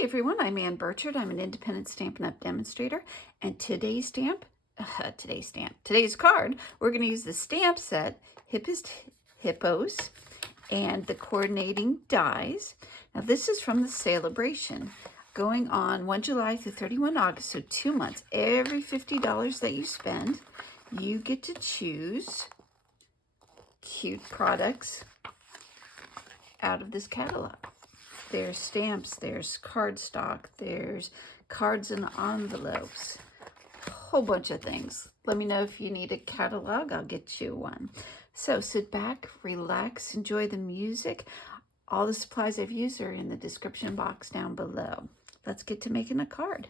Hi everyone, I'm Ann Birchard. I'm an independent Stampin' Up! Demonstrator, and today's card, we're going to use the stamp set Hippest Hippos and the coordinating dies. Now this is from the Sale-a-Bration, going on 1 July through 31 August, so 2 months. Every $50 that you spend, you get to choose cute products out of this catalog. There's stamps, there's cardstock, there's cards and envelopes, a whole bunch of things. Let me know if you need a catalog, I'll get you one. So sit back, relax, enjoy the music. All the supplies I've used are in the description box down below. Let's get to making a card.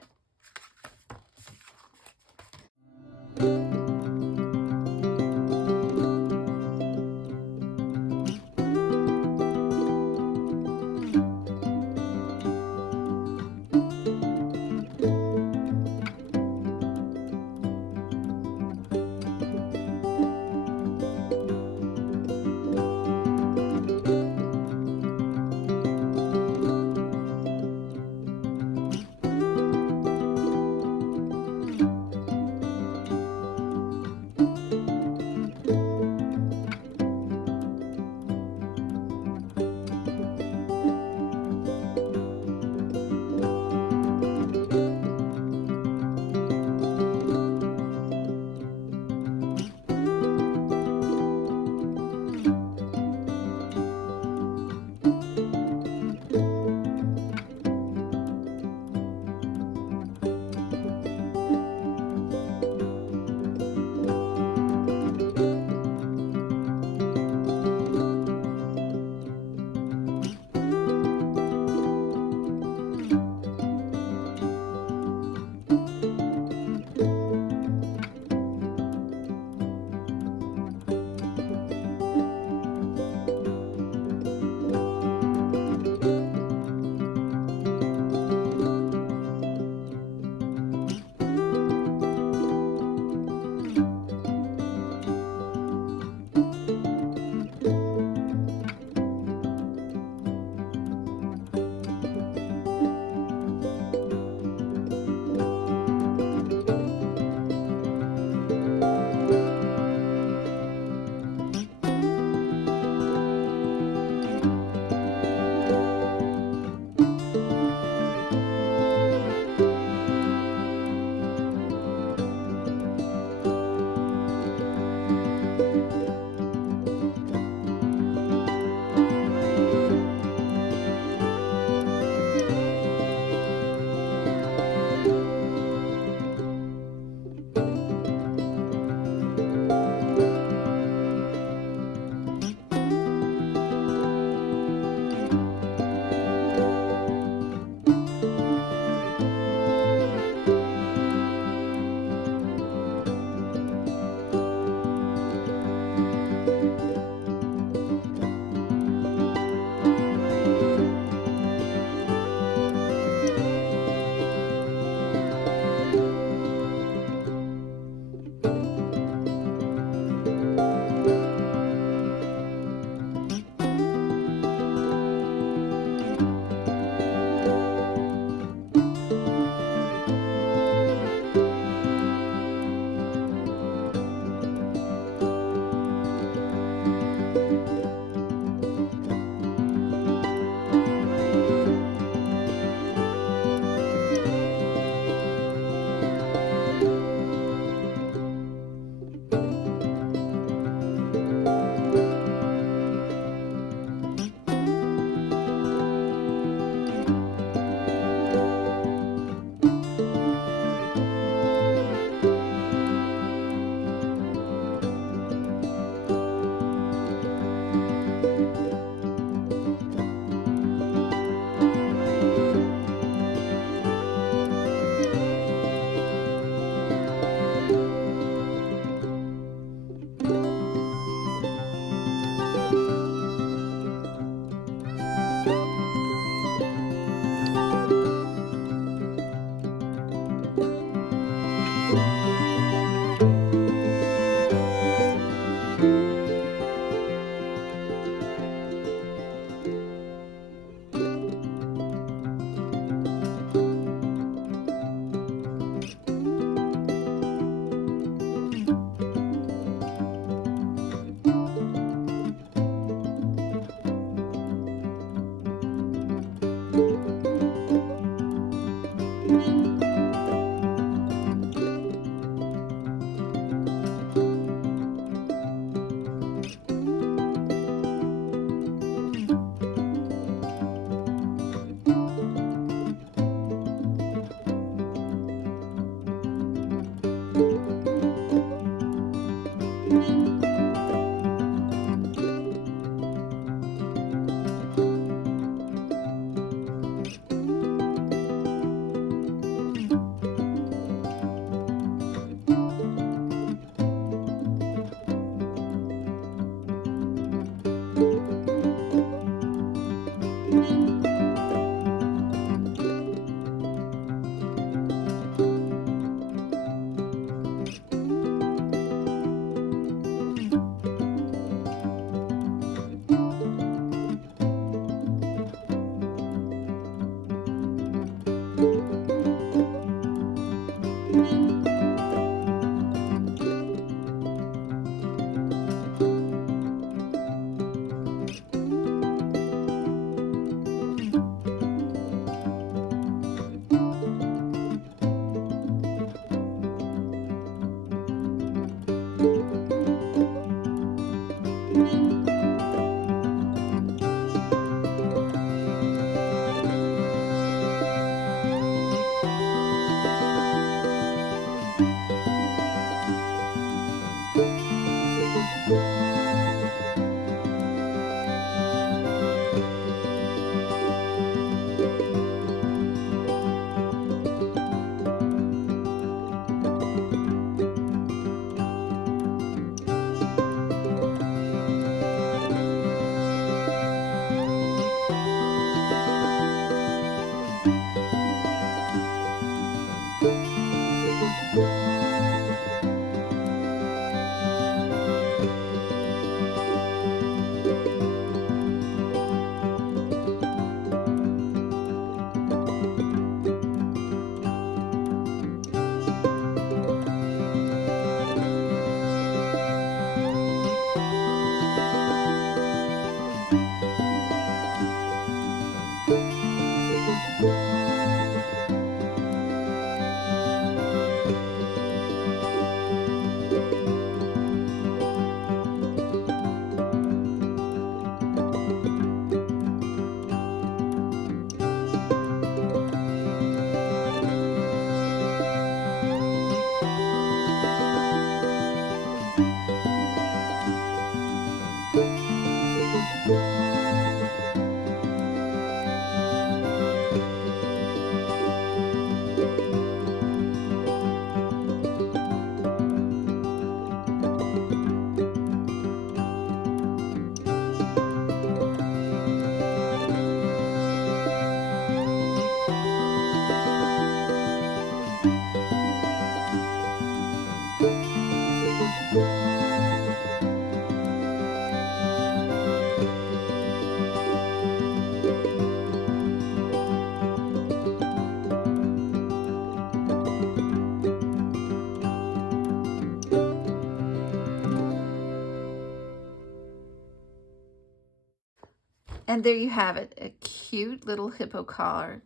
And there you have it, a cute little hippo card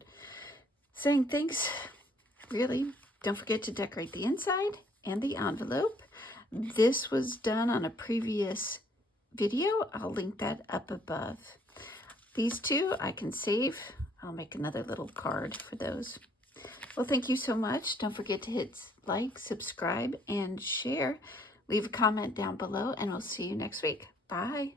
saying thanks, really. Don't forget to decorate the inside and the envelope. This was done on a previous video. I'll link that up above. These two I can save. I'll make another little card for those. Well, thank you so much. Don't forget to hit like, subscribe, and share. Leave a comment down below, and I'll see you next week. Bye.